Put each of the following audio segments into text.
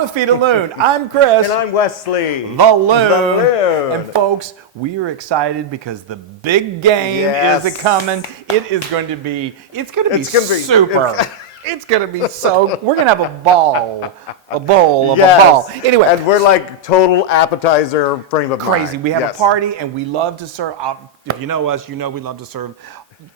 How to Feed a Loon. I'm Chris. And I'm Wesley. The Loon. The Loon. And folks, we are excited because the big game is coming. It's going to be super. It's going to be so, we're going to have a bowl of a ball. Anyway. And we're like total appetizer frame of mind. Crazy. We have a party and we love to serve, if you know us, you know we love to serve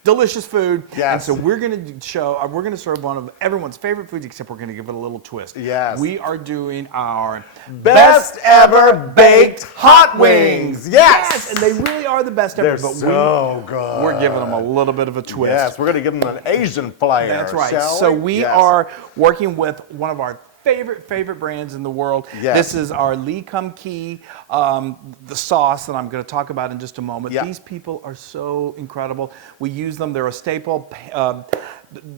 delicious food. Yes. And so we're going to serve one of everyone's favorite foods, except we're going to give it a little twist. Yes. We are doing our best ever baked hot wings. Yes. And they really are the best ever. They're so good. We're giving them a little bit of a twist. Yes, we're going to give them an Asian flair. That's right. So we are working with one of our favorite brands in the world. Yes. This is our Lee Kum Kee, the sauce that I'm going to talk about in just a moment. Yeah. These people are so incredible. We use them. They're a staple.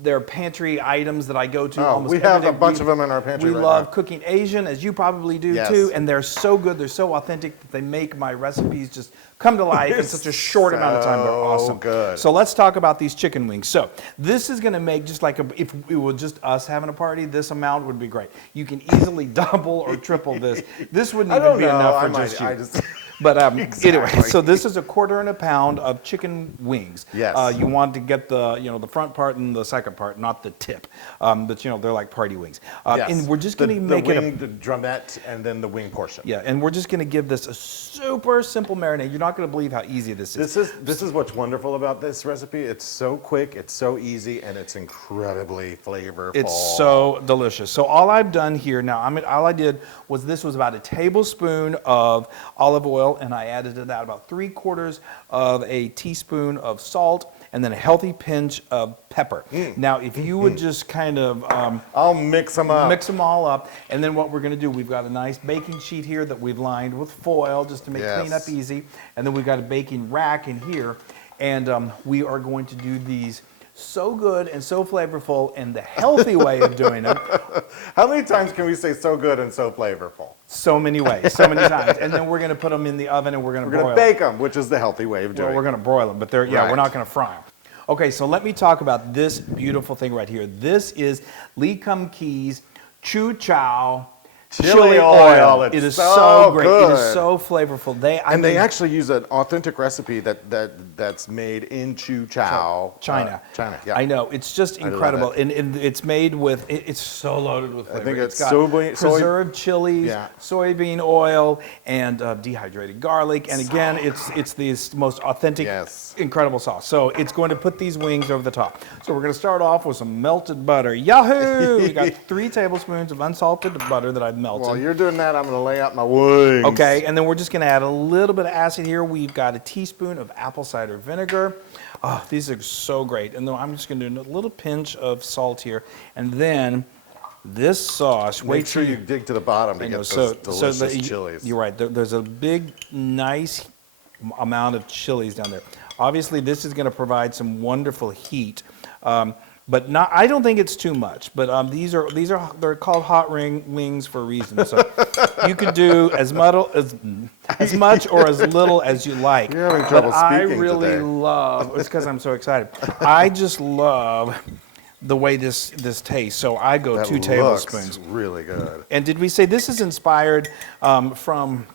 They're pantry items that I go to almost every day. We have a bunch of them in our pantry We right love now. cooking Asian, as you probably do too, and they're so good. They're so authentic that they make my recipes just come to life in such a short amount of time. They're awesome. Good. So let's talk about these chicken wings. So this is going to make just like if it was just us having a party, this amount would be great. You can easily double or triple this. This wouldn't even be enough for just you. But anyway, so this is 1/4 pound of chicken wings. Yes. You want to get the front part and the second part, not the tip. But they're like party wings. Yes. And we're just going to make it the drumette and then the wing portion. Yeah, and we're just going to give this a super simple marinade. You're not going to believe how easy this is. This is what's wonderful about this recipe. It's so quick, it's so easy, and it's incredibly flavorful. It's so delicious. So all I've done here now, all I did was this was about a tablespoon of olive oil, and I added to that about 3/4 of a teaspoon of salt, and then a healthy pinch of pepper. Now, if you would just kind of I'll mix them up. Mix them all up, and then what we're going to do, we've got a nice baking sheet here that we've lined with foil just to make cleanup easy, and then we've got a baking rack in here, and we are going to do these so good and so flavorful and the healthy way of doing it. How many times can we say so good and so flavorful? So many ways, so many times. And then we're going to put them in the oven and we're going to broil them. Bake them, which is the healthy way of doing it. Well, we're going to broil them, but we're not going to fry them. Okay, so let me talk about this beautiful thing right here. This is Lee Kum Kee's Chu Chow chili oil. It is so great. Good. It is so flavorful. They actually use an authentic recipe that's made in Chu Chow, China. Yeah. I know. It's just incredible, and it's made with. It's so loaded with flavor. I think it's got preserved chilies, soybean oil, and dehydrated garlic. And again, it's the most authentic, incredible sauce. So it's going to put these wings over the top. So we're going to start off with some melted butter. Yahoo! We got 3 tablespoons of unsalted butter that I've melted. While you're doing that, I'm going to lay out my wings. Okay, and then we're just going to add a little bit of acid here. We've got a teaspoon of apple cider vinegar. Oh, these are so great. And then I'm just going to do a little pinch of salt here. And then this sauce. Make sure you dig to the bottom to get those delicious chilies. You're right. There's a big, nice amount of chilies down there. Obviously, this is going to provide some wonderful heat. But not, I don't think it's too much. But they're called hot wings for a reason. So you could do as much or as little as you like. You're having trouble speaking I really love. It's because I'm so excited. I just love the way this tastes. So I go 2 tablespoons. Really good. And did we say this is inspired from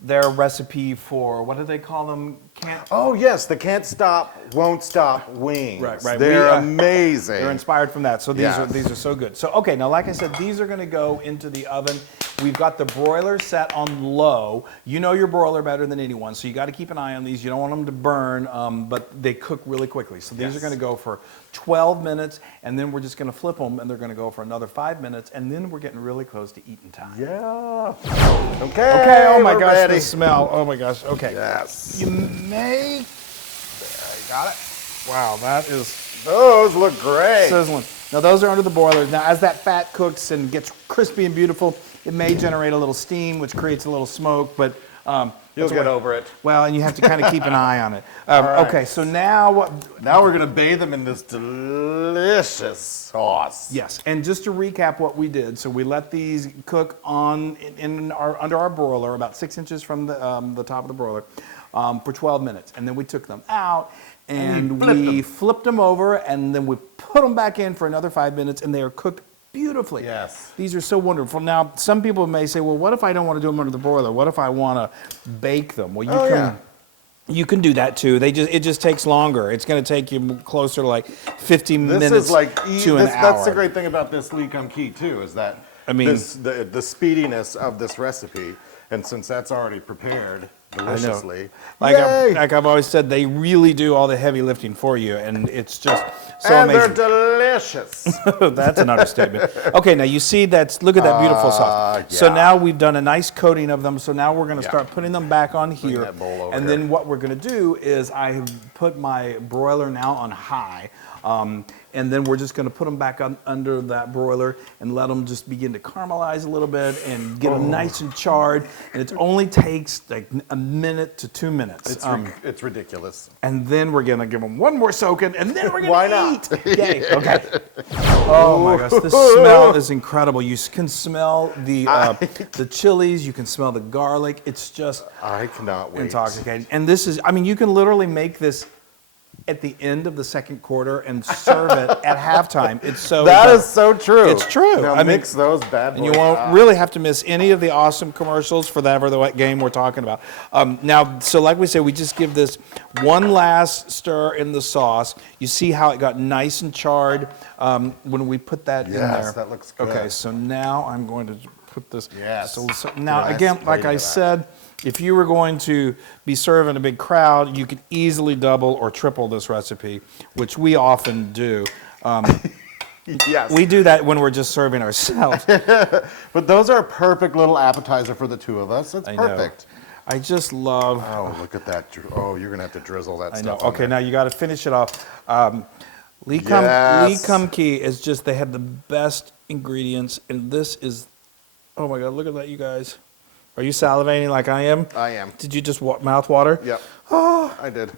their recipe for, what do they call them? The can't stop, won't stop wings. Right. They're amazing. They're inspired from that. So these are so good. So okay, now like I said, these are going to go into the oven. We've got the broiler set on low. You know your broiler better than anyone, so you got to keep an eye on these. You don't want them to burn, but they cook really quickly. So these are going to go for 12 minutes, and then we're just going to flip them, and they're going to go for another 5 minutes, and then we're getting really close to eating time. Yeah. Okay. Oh my gosh, ready. the smell. Oh my gosh. Okay. Yes. You may. Got it. Wow, that is. Those look great. Sizzling. Now those are under the broiler. Now as that fat cooks and gets crispy and beautiful, it may generate a little steam, which creates a little smoke, but you'll get over it. Well, and you have to kind of keep an eye on it. Right. Okay, so now we're going to bathe them in this delicious sauce. Yes, and just to recap what we did, so we let these cook under our broiler, about 6 inches from the top of the broiler, for 12 minutes, and then we took them out. And we flipped them over, and then we put them back in for another 5 minutes, and they are cooked beautifully. Yes. These are so wonderful. Now, some people may say, well, what if I don't want to do them under the broiler? What if I want to bake them? Well, you can do that too. It just takes longer. It's going to take you closer to like 50 minutes This is like to an hour. That's the great thing about this Lee Kum Kee too, is that the speediness of this recipe, and since that's already prepared deliciously, like I've always said, they really do all the heavy lifting for you, and it's just so and amazing. they're delicious. That's an understatement. Okay, now you see look at that beautiful sauce. Yeah. So now we've done a nice coating of them. So now we're going to start putting them back on here. that bowl over and here. then what we're going to do is I have put my broiler now on high. And then we're just going to put them back under that broiler and let them just begin to caramelize a little bit and get them nice and charred. And it only takes like a minute to 2 minutes. It's ridiculous. And then we're going to give them one more soaking, and then we're going Why to not? eat. Yay. Okay. Oh my gosh, the smell is incredible. You can smell the chilies. You can smell the garlic. It's just I cannot wait. intoxicating. And this is, I mean, you can literally make this at the end of the second quarter and serve it at halftime. It's so That is so true. It's true. Now mix those bad boys. And you won't really have to miss any of the awesome commercials for the game we're talking about. Now, so like we said, we just give this one last stir in the sauce. You see how it got nice and charred when we put that in there. Yes, that looks good. Okay, so now I'm going to put this. Yes. So now, again, like I said, if you were going to be serving a big crowd, you could easily double or triple this recipe, which we often do. Yes. We do that when we're just serving ourselves. But those are a perfect little appetizer for the two of us. It's perfect. I just love. Oh, look at that. Oh, you're going to have to drizzle that I stuff know. on Okay, there. now you got to finish it off. Lee Kum Kee is just, they have the best ingredients, and this is, oh my God, look at that, you guys. Are you salivating like I am? I am. Did you just mouth water? Yep. Oh, I did.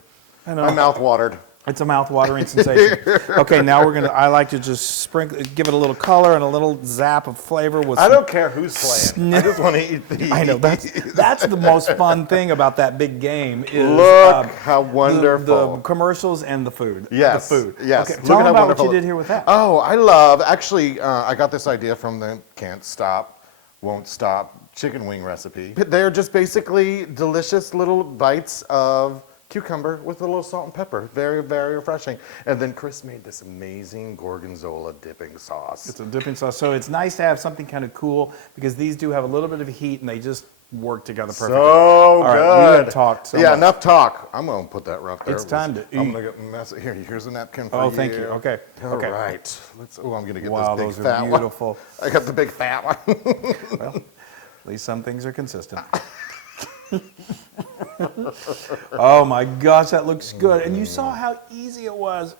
I know. My mouth watered. It's a mouth-watering sensation. Okay, now I like to just sprinkle, give it a little color and a little zap of flavor with. I don't care who's playing. I just want to eat these. I know that's the most fun thing about that big game is look how wonderful the commercials and the food. Yes, the food. yes. Okay, Look tell at them how about wonderful what you did here with that. Oh, I love. Actually, I got this idea from the Can't Stop, Won't Stop chicken wing recipe. They're just basically delicious little bites of cucumber with a little salt and pepper. Very, very refreshing. And then Chris made this amazing gorgonzola dipping sauce. It's a dipping sauce, so it's nice to have something kind of cool because these do have a little bit of heat and they just work together perfectly. So All right, good. we have talked so yeah, much. enough talk. I'm going to put that right there. It's time to I'm eat. going to get messy. Here's a napkin for you. Oh, thank you. Okay. All Okay. right. Oh, I'm going to get Wow, this big those fat are one. beautiful. I got the big fat one. Well, at least some things are consistent. Oh my gosh, that looks good. And you saw how easy it was.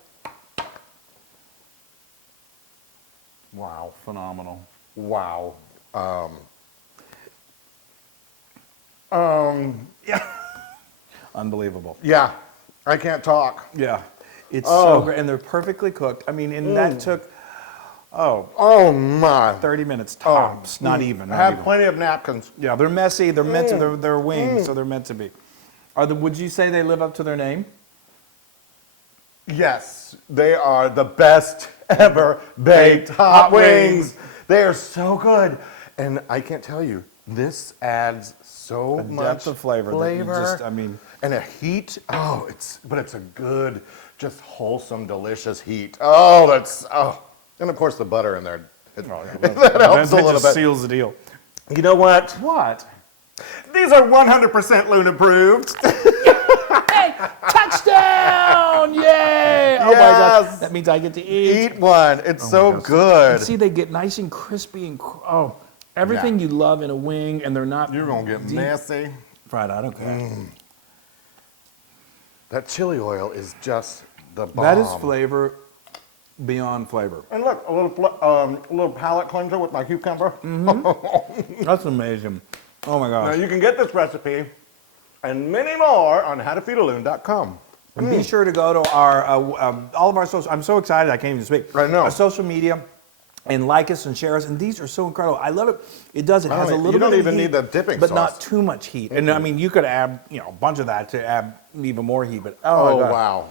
Wow, phenomenal. Wow. Yeah. Unbelievable. Yeah, I can't talk. Yeah. It's so great. And they're perfectly cooked. I mean, and that took, Oh my. 30 minutes tops. Not even. I Not have even. plenty of napkins. Yeah, they're messy. They're meant to. They're wings, so they're meant to be. Would you say they live up to their name? Yes, they are the best ever baked hot wings. They are so good. And I can't tell you, this adds so much Depth of flavor. That you just, I mean, and a heat. Oh, it's a good, just wholesome, delicious heat. Oh, and of course the butter in there. That helps a little just bit. seals the deal. You know what? What? These are 100% Loon approved. Hey, touchdown! Yay! Oh my Yes. gosh. That means I get to eat. Eat one. It's so gosh. good. See, they get nice and crispy and everything you love in a wing, and they're not. You're gonna get deep messy. fried. I don't care. That chili oil is just the bomb. That is flavor beyond flavor. And look, a little palate cleanser with my cucumber. That's amazing. Oh my Now gosh. you can get this recipe and many more on howtofeedaloon.com. And be sure to go to our all of our social. I'm so excited I can't even speak. I know. Our social media, and like us and share us. And these are so incredible. I love it. It does. It has a little you don't bit even of heat, need the dipping but sauce. not too much heat. And I mean, you could add a bunch of that to add even more heat. But Oh, my God. wow.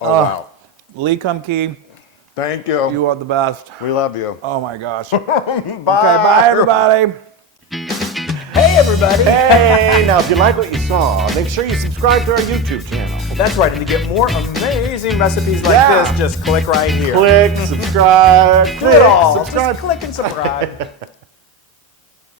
Oh, wow. Lee Kum Kee, Thank you. You are the best. We love you. Oh my gosh. Bye. Okay, bye everybody. Hey everybody. Hey, now if you like what you saw, make sure you subscribe to our YouTube channel. That's right, and to get more amazing recipes like Yeah. this, just click right here. Click, subscribe, Do it all. subscribe. Just click and subscribe.